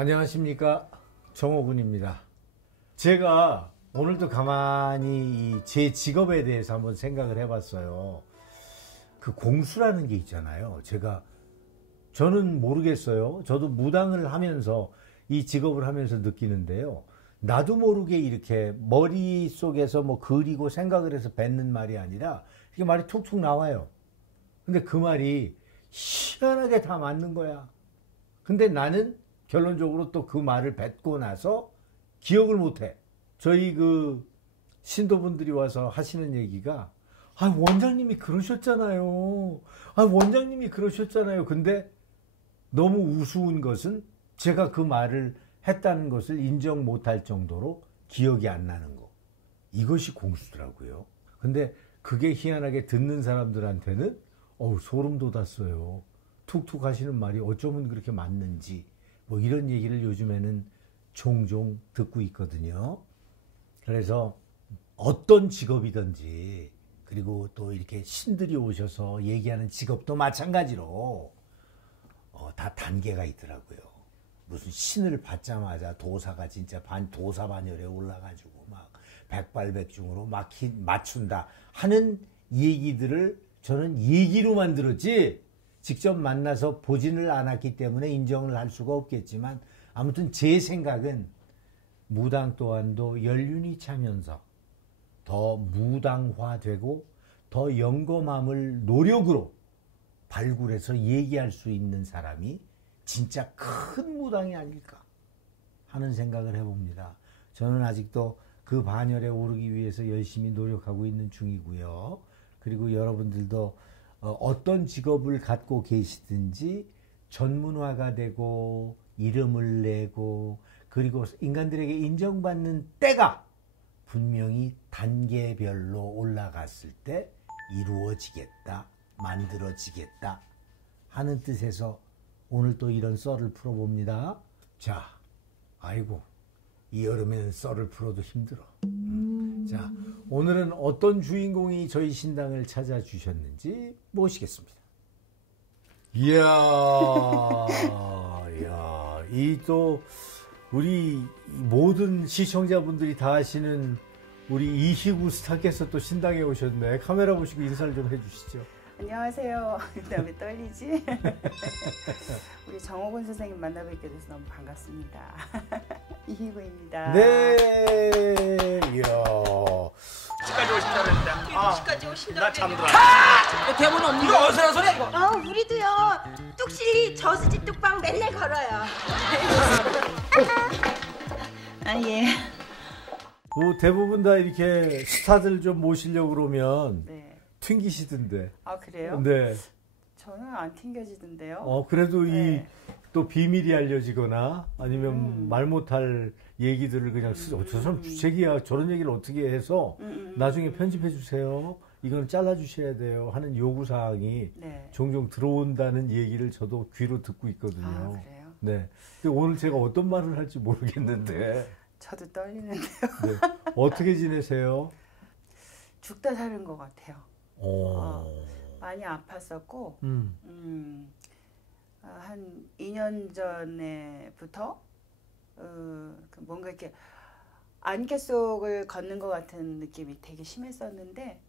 안녕하십니까, 정호근입니다. 제가 오늘도 가만히 제 직업에 대해서 한번 생각을 해봤어요. 그 공수라는 게 있잖아요. 저는 모르겠어요. 저도 무당을 하면서 이 직업을 하면서 느끼는데요. 나도 모르게 이렇게 머릿속에서 뭐 그리고 생각을 해서 뱉는 말이 아니라 이게 말이 툭툭 나와요. 근데 그 말이 희한하게 다 맞는 거야. 근데 나는 결론적으로 또 그 말을 뱉고 나서 기억을 못해. 저희 그 신도분들이 와서 하시는 얘기가 원장님이 그러셨잖아요. 원장님이 그러셨잖아요. 근데 너무 우스운 것은 제가 그 말을 했다는 것을 인정 못할 정도로 기억이 안 나는 거. 이것이 공수더라고요. 근데 그게 희한하게 듣는 사람들한테는 소름 돋았어요. 툭툭 하시는 말이 어쩌면 그렇게 맞는지 뭐 이런 얘기를 요즘에는 종종 듣고 있거든요. 그래서 어떤 직업이든지 그리고 또 이렇게 신들이 오셔서 얘기하는 직업도 마찬가지로 다 단계가 있더라고요. 무슨 신을 받자마자 도사가 진짜 도사반열에 올라가지고 막 백발백중으로 막 맞춘다 하는 얘기들을 저는 얘기로만 들었지 직접 만나서 보지를 않았기 때문에 인정을 할 수가 없겠지만 아무튼 제 생각은 무당 또한도 연륜이 차면서 더 무당화되고 더 영검함을 노력으로 발굴해서 얘기할 수 있는 사람이 진짜 큰 무당이 아닐까 하는 생각을 해봅니다. 저는 아직도 그 반열에 오르기 위해서 열심히 노력하고 있는 중이고요. 그리고 여러분들도 어떤 직업을 갖고 계시든지 전문화가 되고 이름을 내고 그리고 인간들에게 인정받는 때가 분명히 단계별로 올라갔을 때 이루어지겠다, 만들어지겠다 하는 뜻에서 오늘 또 이런 썰을 풀어봅니다. 자, 이 여름에는 썰을 풀어도 힘들어. 자, 오늘은 어떤 주인공이 저희 신당을 찾아주셨는지 모시겠습니다. 이야, 이 또 우리 모든 시청자분들이 다 아시는 우리 이희구 스타께서 또 신당에 오셨네. 카메라 보시고 인사를 좀 해주시죠. 안녕하세요. 나 왜 떨리지? 우리 정호근 선생님 만나뵙게 돼서 너무 반갑습니다. 이희구입니다. 네. 이야. 시까지 오신다 그랬는데. 시까지 오신다. 나 잠들어. 대본 없는 이거 어서라 소리 이거. 우리도요. 뚝실이 저수지 뚝방 맨날 걸어요. 예. 대부분 다 이렇게 스타들 좀 모시려고 그러면 네. 튕기시던데. 그래요? 네. 저는 안 튕겨지던데요. 그래도 네. 또 비밀이 알려지거나 아니면 말 못할 얘기들을 그냥 저 사람 주책이야. 저런 얘기를 어떻게 해서 나중에 편집해 주세요. 이건 잘라 주셔야 돼요. 하는 요구사항이 네. 종종 들어온다는 얘기를 저도 귀로 듣고 있거든요. 그래요? 네. 근데 오늘 제가 어떤 말을 할지 모르겠는데. 저도 떨리는데요. 네. 어떻게 지내세요? 죽다 사는 것 같아요. 많이 아팠었고 한 2년 전에부터 뭔가 이렇게 안개 속을 걷는 것 같은 느낌이 되게 심했었는데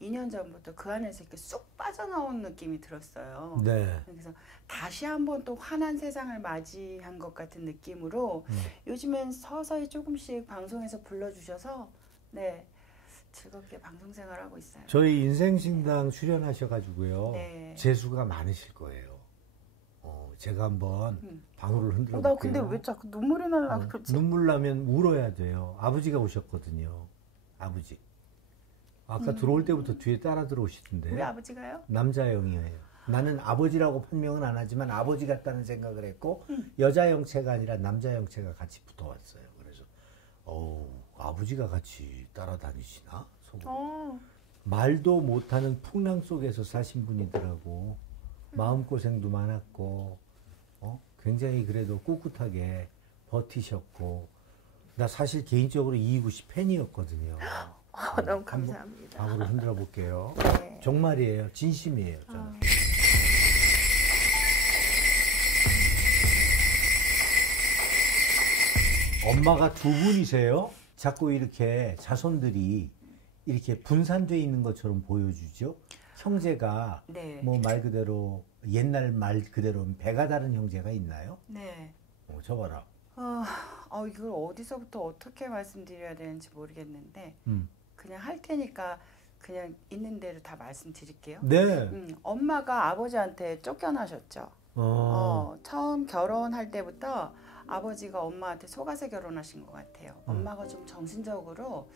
2년 전부터 그 안에서 이렇게 쑥 빠져나온 느낌이 들었어요. 네. 그래서 다시 한번 또 환한 세상을 맞이한 것 같은 느낌으로 요즘엔 서서히 조금씩 방송에서 불러주셔서 네 즐겁게 방송 생활하고 있어요. 저희 인생신당 출연하셔가지고요. 네. 재수가 많으실 거예요. 제가 한번 방울을 흔들어 볼게요. 나 근데 왜 자꾸 눈물이 날라 그러지? 눈물 나면 울어야 돼요. 아버지가 오셨거든요. 아버지. 아까 들어올 때부터 뒤에 따라 들어오시던데. 우리 아버지가요? 남자형이에요. 나는 아버지라고 판명은 안 하지만 아버지 같다는 생각을 했고 여자 형체가 아니라 남자 형체가 같이 붙어왔어요. 그래서 아버지가 같이 따라다니시나? 속으로. 말도 못하는 풍랑 속에서 사신 분이더라고. 마음고생도 많았고 굉장히 그래도 꿋꿋하게 버티셨고 나 사실 개인적으로 이희구 씨 팬이었거든요. 너무 감사합니다. 방울을 흔들어 볼게요. 네. 정말이에요. 진심이에요. 저는. 엄마가 두 분이세요? 자꾸 이렇게 자손들이 이렇게 분산되어 있는 것처럼 보여주죠. 형제가 네. 뭐 말 그대로 옛날 말 그대로 배가 다른 형제가 있나요? 네. 저 봐라. 이걸 어디서부터 어떻게 말씀드려야 되는지 모르겠는데 음. 그냥 할 테니까 그냥 있는 대로 다 말씀드릴게요. 네. 엄마가 아버지한테 쫓겨나셨죠. 처음 결혼할 때부터 아버지가 엄마한테 속아서 결혼하신 것 같아요. 엄마가 좀 정신적으로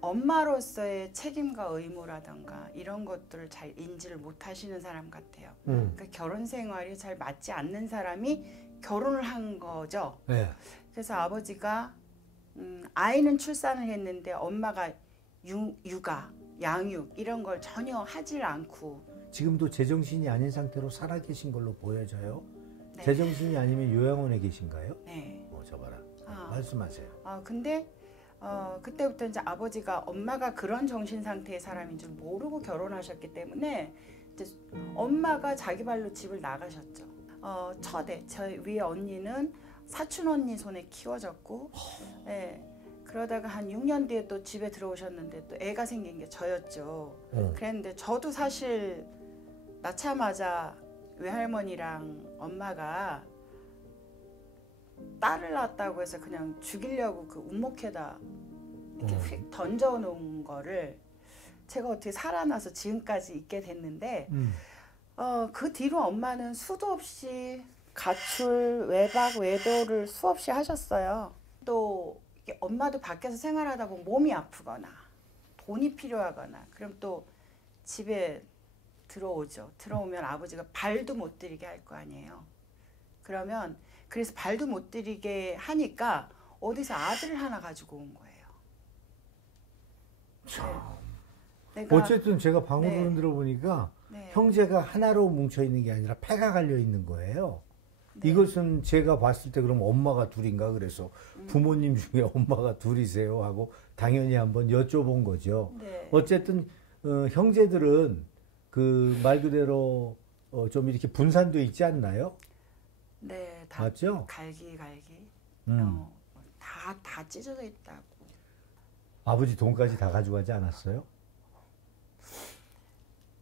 엄마로서의 책임과 의무라던가 이런 것들을 잘 인지를 못하시는 사람 같아요. 그러니까 결혼 생활이 잘 맞지 않는 사람이 결혼을 한 거죠. 네. 그래서 아버지가 아이는 출산을 했는데 엄마가 육아, 양육 이런 걸 전혀 하질 않고 지금도 제정신이 아닌 상태로 살아계신 걸로 보여져요. 네. 제정신이 아니면 요양원에 계신가요? 네. 저 봐라. 말씀하세요. 근데 그때부터 이제 아버지가 엄마가 그런 정신 상태의 사람인 줄 모르고 결혼하셨기 때문에 이제 엄마가 자기 발로 집을 나가셨죠. 첫애, 저희 위에 언니는 사촌 언니 손에 키워졌고, 네, 그러다가 한 6년 뒤에 또 집에 들어오셨는데 또 애가 생긴 게 저였죠. 그랬는데 저도 사실 낳자마자 외할머니랑 엄마가 딸을 낳았다고 해서 그냥 죽이려고 그 운목에다 이렇게 휙 던져놓은 거를 제가 어떻게 살아나서 지금까지 있게 됐는데 그 뒤로 엄마는 수도 없이 가출, 외박, 외도를 수없이 하셨어요. 또 엄마도 밖에서 생활하다 보면 몸이 아프거나 돈이 필요하거나 그럼 또 집에 들어오죠. 들어오면 아버지가 발도 못 들이게 할 거 아니에요. 그러면 그래서 발도 못 들이게 하니까 어디서 아들을 하나 가지고 온 거예요. 네. 어쨌든 제가 방금 들어보니까 형제가 하나로 뭉쳐 있는 게 아니라 패가 갈려 있는 거예요. 네. 이것은 제가 봤을 때 그럼 엄마가 둘인가 그래서 부모님 중에 엄마가 둘이세요 하고 당연히 한번 여쭤본 거죠. 네. 어쨌든 형제들은 그 말 그대로 좀 이렇게 분산되어 있지 않나요? 네, 다 맞죠? 갈기 다 찢어져 있다고. 아버지 돈까지 다 가져가지 않았어요?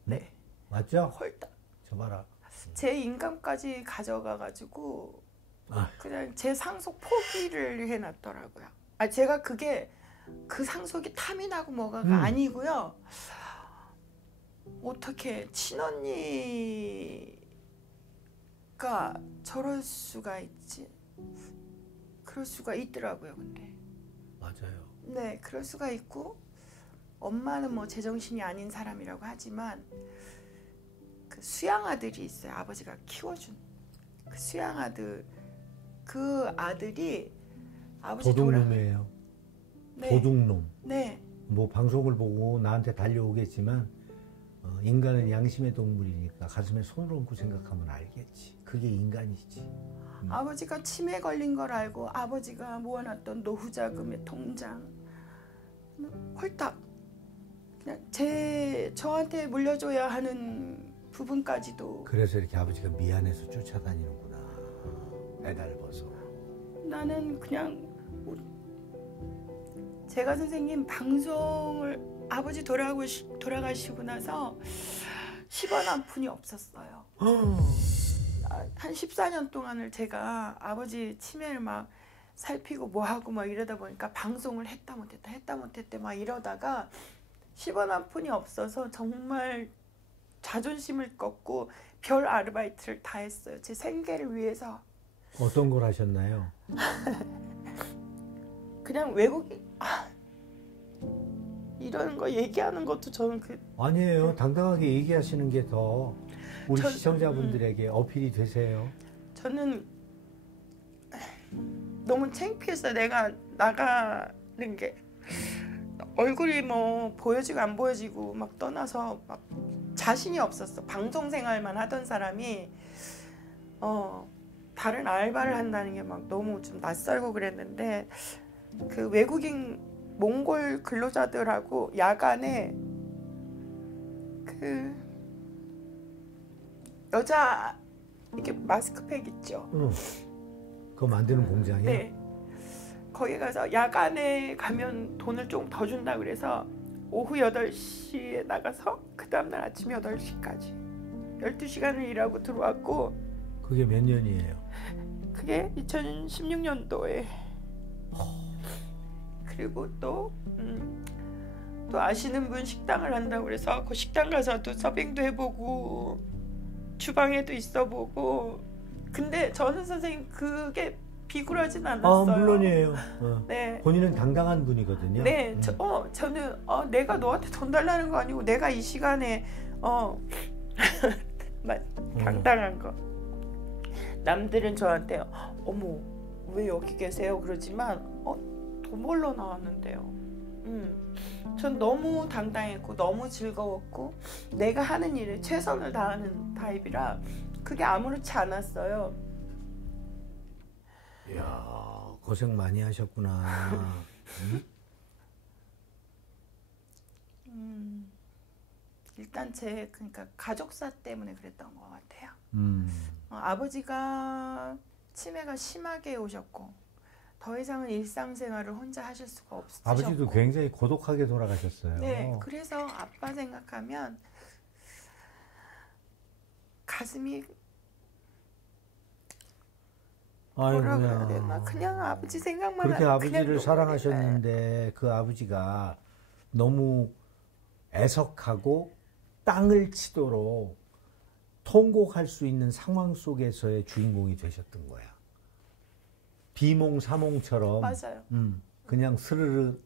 네. 맞죠? 홀딱. 저 봐라. 제 인감까지 가져가가지고 그냥 제 상속 포기를 해놨더라고요. 제가 그게 그 상속이 탐이 나고 뭐가가 아니고요. 어떻게 친언니가 저럴 수가 있지? 그럴 수가 있더라고요. 근데 맞아요. 네, 그럴 수가 있고 엄마는 뭐 제정신이 아닌 사람이라고 하지만 그 수양아들이 있어요. 아버지가 키워준 그 수양아들, 그 아들이 아버지 도둑놈이에요. 네. 도둑놈. 네. 뭐 방송을 보고 나한테 달려오겠지만 인간은 양심의 동물이니까 가슴에 손을 얹고 생각하면 알겠지. 그게 인간이지. 아버지가 치매 걸린 걸 알고 아버지가 모아놨던 노후 자금의 통장 홀딱 그냥 저한테 물려줘야 하는 부분까지도. 그래서 이렇게 아버지가 미안해서 쫓아다니는구나. 애달버서. 나는 그냥 제가 선생님 방송을 아버지 돌아가시고 나서 10원 한 푼이 없었어요. 한 14년 동안을 제가 아버지 치매를 막 살피고 뭐하고 막 이러다 보니까 방송을 했다 못했다 막 이러다가 10원 한 푼이 없어서 정말 자존심을 꺾고 별 아르바이트를 다 했어요. 제 생계를 위해서. 어떤 걸 하셨나요? 그냥 외국인 이런 거 얘기하는 것도 저는 아니에요. 당당하게 얘기하시는 게 더 우리 시청자분들에게 어필이 되세요. 저는 너무 창피했어요. 내가 나가는 게 얼굴이 뭐 보여지고 안 보여지고 막 떠나서 막 자신이 없었어. 방송 생활만 하던 사람이 다른 알바를 한다는 게 막 너무 좀 낯설고 그랬는데 그 외국인 몽골 근로자들하고 야간에 그 여자 이렇게 마스크팩 있죠. 그거 만드는 공장이요? 네. 거기 가서 야간에 가면 돈을 좀 더 준다 그래서 오후 8시에 나가서 그 다음날 아침 8시까지 12시간을 일하고 들어왔고 그게 몇 년이에요? 그게 2016년도에 그리고 또 아시는 분 식당을 한다고 그래서 그 식당 가서도 서빙도 해보고 주방에도 있어보고 근데 저는 선생님 그게 비굴하진 않았어요. 물론이에요. 네. 본인은 당당한 분이거든요. 네, 저는 내가 너한테 돈 달라는 거 아니고 내가 이 시간에 당당한 거. 남들은 저한테 어머 왜 여기 계세요 그러지만 돈 벌러 나왔는데요. 전 너무 당당했고 너무 즐거웠고 내가 하는 일에 최선을 다하는 타입이라 그게 아무렇지 않았어요. 이야 고생 많이 하셨구나. 일단 그러니까 가족사 때문에 그랬던 것 같아요. 아버지가 치매가 심하게 오셨고 더 이상은 일상생활을 혼자 하실 수가 없으셨고 아버지도 굉장히 고독하게 돌아가셨어요. 네, 그래서 아빠 생각하면 가슴이 뭐라 그래야 되나 그냥 아버지 생각만 그렇게 아버지를 사랑하셨는데 그 아버지가 너무 애석하고 땅을 치도록 통곡할 수 있는 상황 속에서의 주인공이 되셨던 거야. 비몽사몽처럼 맞아요. 그냥 스르르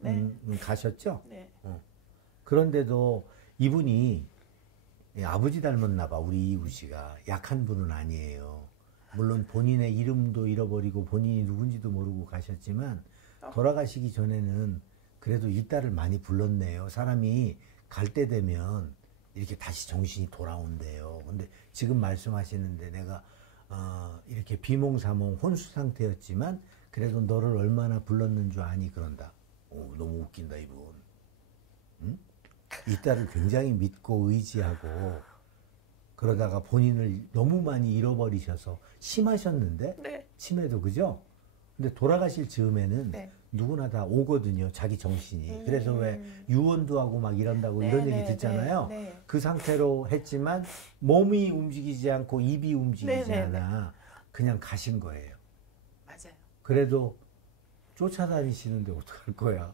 가셨죠. 네. 그런데도 이분이 아버지 닮았나 봐. 우리 이우 씨가 약한 분은 아니에요. 물론 본인의 이름도 잃어버리고 본인이 누군지도 모르고 가셨지만 돌아가시기 전에는 그래도 이 딸을 많이 불렀네요. 사람이 갈 때 되면 이렇게 다시 정신이 돌아온대요. 근데 지금 말씀하시는데 내가 이렇게 비몽사몽 혼수 상태였지만 그래도 너를 얼마나 불렀는 줄 아니 그런다. 너무 웃긴다 이분. 응? 이 딸을 굉장히 믿고 의지하고 그러다가 본인을 너무 많이 잃어버리셔서 심하셨는데 네. 치매도 그죠? 근데 돌아가실 즈음에는 네. 누구나 다 오거든요. 자기 정신이. 그래서 왜 유언도 하고 막 이런다고 이런 얘기 듣잖아요. 그 상태로 했지만 몸이 움직이지 않고 입이 움직이지 않아. 그냥 가신 거예요. 맞아요. 그래도 쫓아다니시는데 어떡할 거야.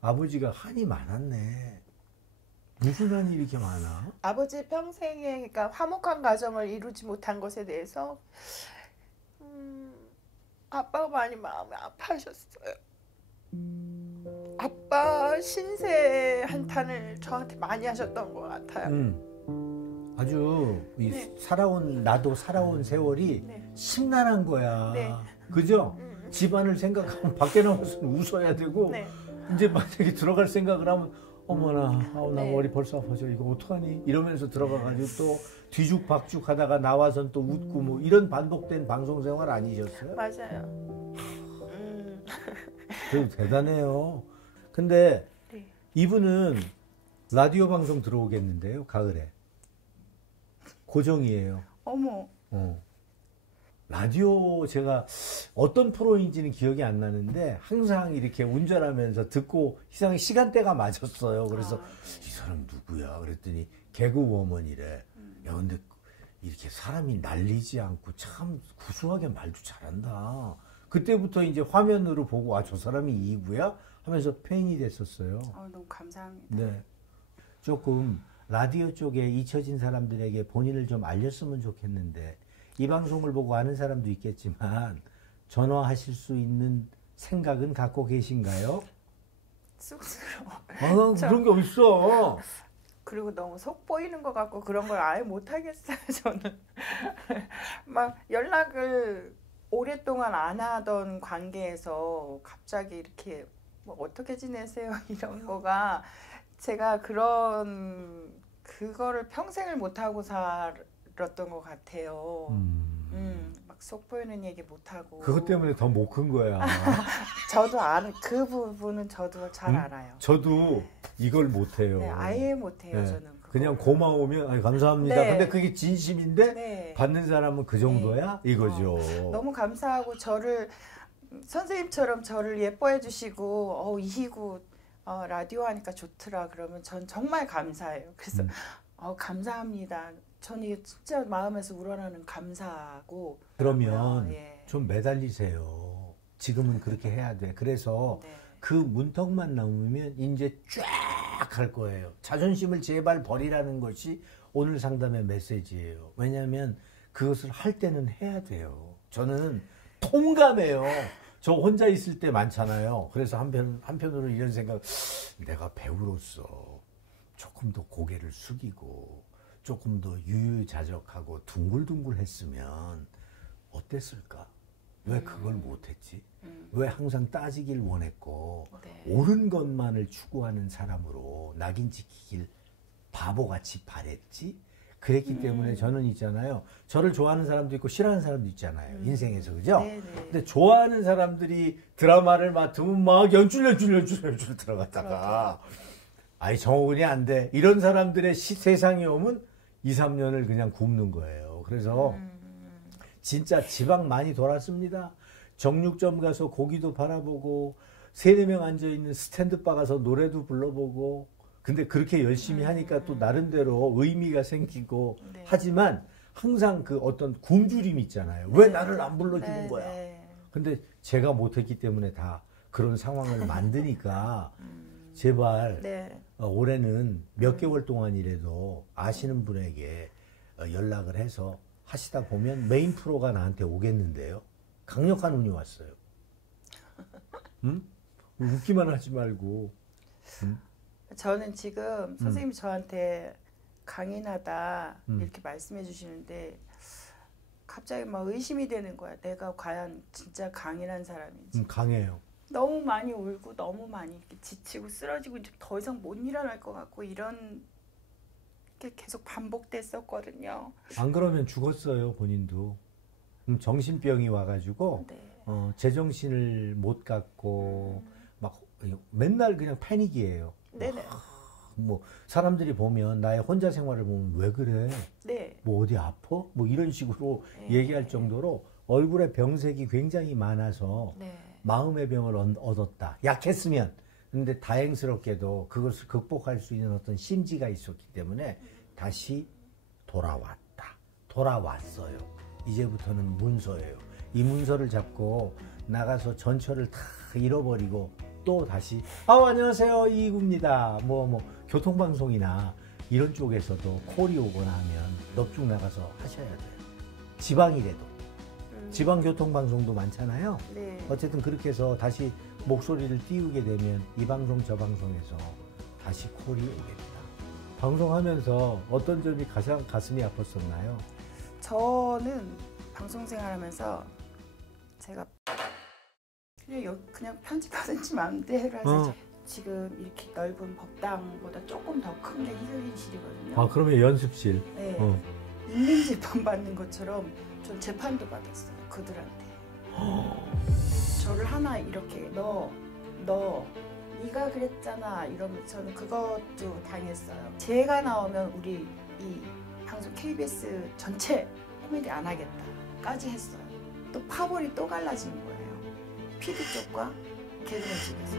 아버지가 한이 많았네. 무슨 한이 이렇게 많아? 아버지 평생에 그러니까 화목한 가정을 이루지 못한 것에 대해서 아빠가 많이 마음이 아파하셨어요. 아빠 신세 한탄을 저한테 많이 하셨던 것 같아요. 아주 나도 살아온 세월이 심란한 거야. 네. 그죠? 집안을 생각하면 밖에 나와서는 웃어야 되고 이제 만약에 들어갈 생각을 하면 어머나 나 머리 벌써 아파져 이거 어떡하니 이러면서 들어가가지고 또 뒤죽박죽 하다가 나와선 또 웃고 뭐 이런 반복된 방송생활 아니셨어요? 맞아요. 그래도 대단해요. 근데 이분은 라디오 방송 들어오겠는데요 가을에 고정이에요. 어머. 라디오 제가 어떤 프로인지는 기억이 안 나는데 항상 이렇게 운전하면서 듣고 이상하게 시간대가 맞았어요. 그래서 이 사람 누구야? 그랬더니 개그우먼이래. 야 근데 이렇게 사람이 날리지 않고 참 구수하게 말도 잘한다. 그때부터 이제 화면으로 보고 저 사람이 이구야? 하면서 팬이 됐었어요. 너무 감사합니다. 네. 조금 라디오 쪽에 잊혀진 사람들에게 본인을 좀 알렸으면 좋겠는데 이 방송을 보고 아는 사람도 있겠지만 전화하실 수 있는 생각은 갖고 계신가요? 쑥스러워. 그런 게 어딨어. 그리고 너무 속 보이는 것 같고 그런 걸 아예 못 하겠어요. 저는 막 연락을 오랫동안 안 하던 관계에서 갑자기 이렇게 뭐 어떻게 지내세요 이런 거가 제가 그거를 평생을 못 하고 살았던 것 같아요. 막 속 보이는 얘기 못 하고. 그것 때문에 더 못 큰 거야. 저도 그 부분은 저도 잘 알아요. 저도 이걸 못 해요. 네, 아예 못 해요. 네. 저는. 그냥 고마우면 아니, 감사합니다. 네. 근데 그게 진심인데 네. 받는 사람은 그 정도야? 이거죠. 너무 감사하고 저를 선생님처럼 저를 예뻐해 주시고 이희구 라디오 하니까 좋더라 그러면 전 정말 감사해요. 그래서 감사합니다. 저는 이게 진짜 마음에서 우러나는 감사하고 그러면 예. 좀 매달리세요. 지금은 그렇게 해야 돼. 그래서 네. 그 문턱만 넘으면 이제 쫙 할 거예요. 자존심을 제발 버리라는 것이 오늘 상담의 메시지예요. 왜냐하면 그것을 할 때는 해야 돼요. 저는 통감해요. 저 혼자 있을 때 많잖아요. 그래서 한편으로 이런 생각, 내가 배우로서 조금 더 고개를 숙이고 조금 더 유유자적하고 둥글둥글 했으면 어땠을까? 왜 그걸 못했지? 왜 항상 따지길 원했고 네. 옳은 것만을 추구하는 사람으로 낙인 찍히길 바보같이 바랬지? 그랬기 때문에 저는 있잖아요. 저를 좋아하는 사람도 있고 싫어하는 사람도 있잖아요. 인생에서. 그죠? 네네. 근데 좋아하는 사람들이 드라마를 맡으면 막 연출 들어갔다가 아이 정호근이 안 돼. 이런 사람들의 세상에 오면 2, 3년을 그냥 굶는 거예요. 그래서 진짜 지방 많이 돌았습니다. 정육점 가서 고기도 바라보고 3, 4명 앉아있는 스탠드바 가서 노래도 불러보고 근데 그렇게 열심히 하니까 또 나름대로 의미가 생기고 네. 하지만 항상 그 어떤 굶주림이 있잖아요. 왜 나를 안 불러주는 네, 거야. 네. 근데 제가 못했기 때문에 다 그런 상황을 만드니까 제발 네. 올해는 몇 개월 동안이라도 아시는 분에게 연락을 해서 하시다 보면 메인 프로가 나한테 오겠는데요. 강력한 운이 왔어요. 응? 웃기만 하지 말고. 응? 저는 지금 선생님이 저한테 강인하다 이렇게 말씀해 주시는데 갑자기 막 의심이 되는 거야. 내가 과연 진짜 강인한 사람인지. 강해요. 너무 많이 울고 너무 많이 이렇게 지치고 쓰러지고 이제 더 이상 못 일어날 것 같고 이런 게 계속 반복됐었거든요. 안 그러면 죽었어요, 본인도. 정신병이 와가지고 네. 제정신을 못 갖고 막 맨날 그냥 패닉이에요. 네네. 뭐 사람들이 보면 나의 혼자 생활을 보면 왜 그래? 네. 뭐 어디 아파? 뭐 이런 식으로 얘기할 정도로 얼굴에 병색이 굉장히 많아서 네. 마음의 병을 얻었다. 약했으면. 근데 다행스럽게도 그것을 극복할 수 있는 어떤 심지가 있었기 때문에 다시 돌아왔어요. 이제부터는 문서예요. 이 문서를 잡고 나가서 전철을 다 잃어버리고 또 다시 안녕하세요 이구입니다. 뭐 교통방송이나 이런 쪽에서도 콜이 오거나 하면 넙죽 나가서 하셔야 돼요. 지방이라도. 지방 교통방송도 많잖아요. 네. 어쨌든 그렇게 해서 다시 목소리를 띄우게 되면 이 방송 저 방송에서 다시 콜이 오겠다. 방송하면서 어떤 점이 가장 가슴이 아팠었나요? 저는 방송 생활하면서 제가 그냥 편집하든지 마음대로 해서 지금 이렇게 넓은 법당보다 조금 더 큰 게 희극인실이거든요. 아 그러면 연습실. 네. 인민재판 받는 것처럼 전 재판도 받았어요. 그들한테. 저를 하나 이렇게 네가 그랬잖아 이러면 저는 그것도 당했어요. 제가 나오면 우리 이 방송 KBS 전체 코미디 안 하겠다까지 했어요. 또 파벌이 또 갈라진 거예요. PD 쪽과 개그맨 쪽에서.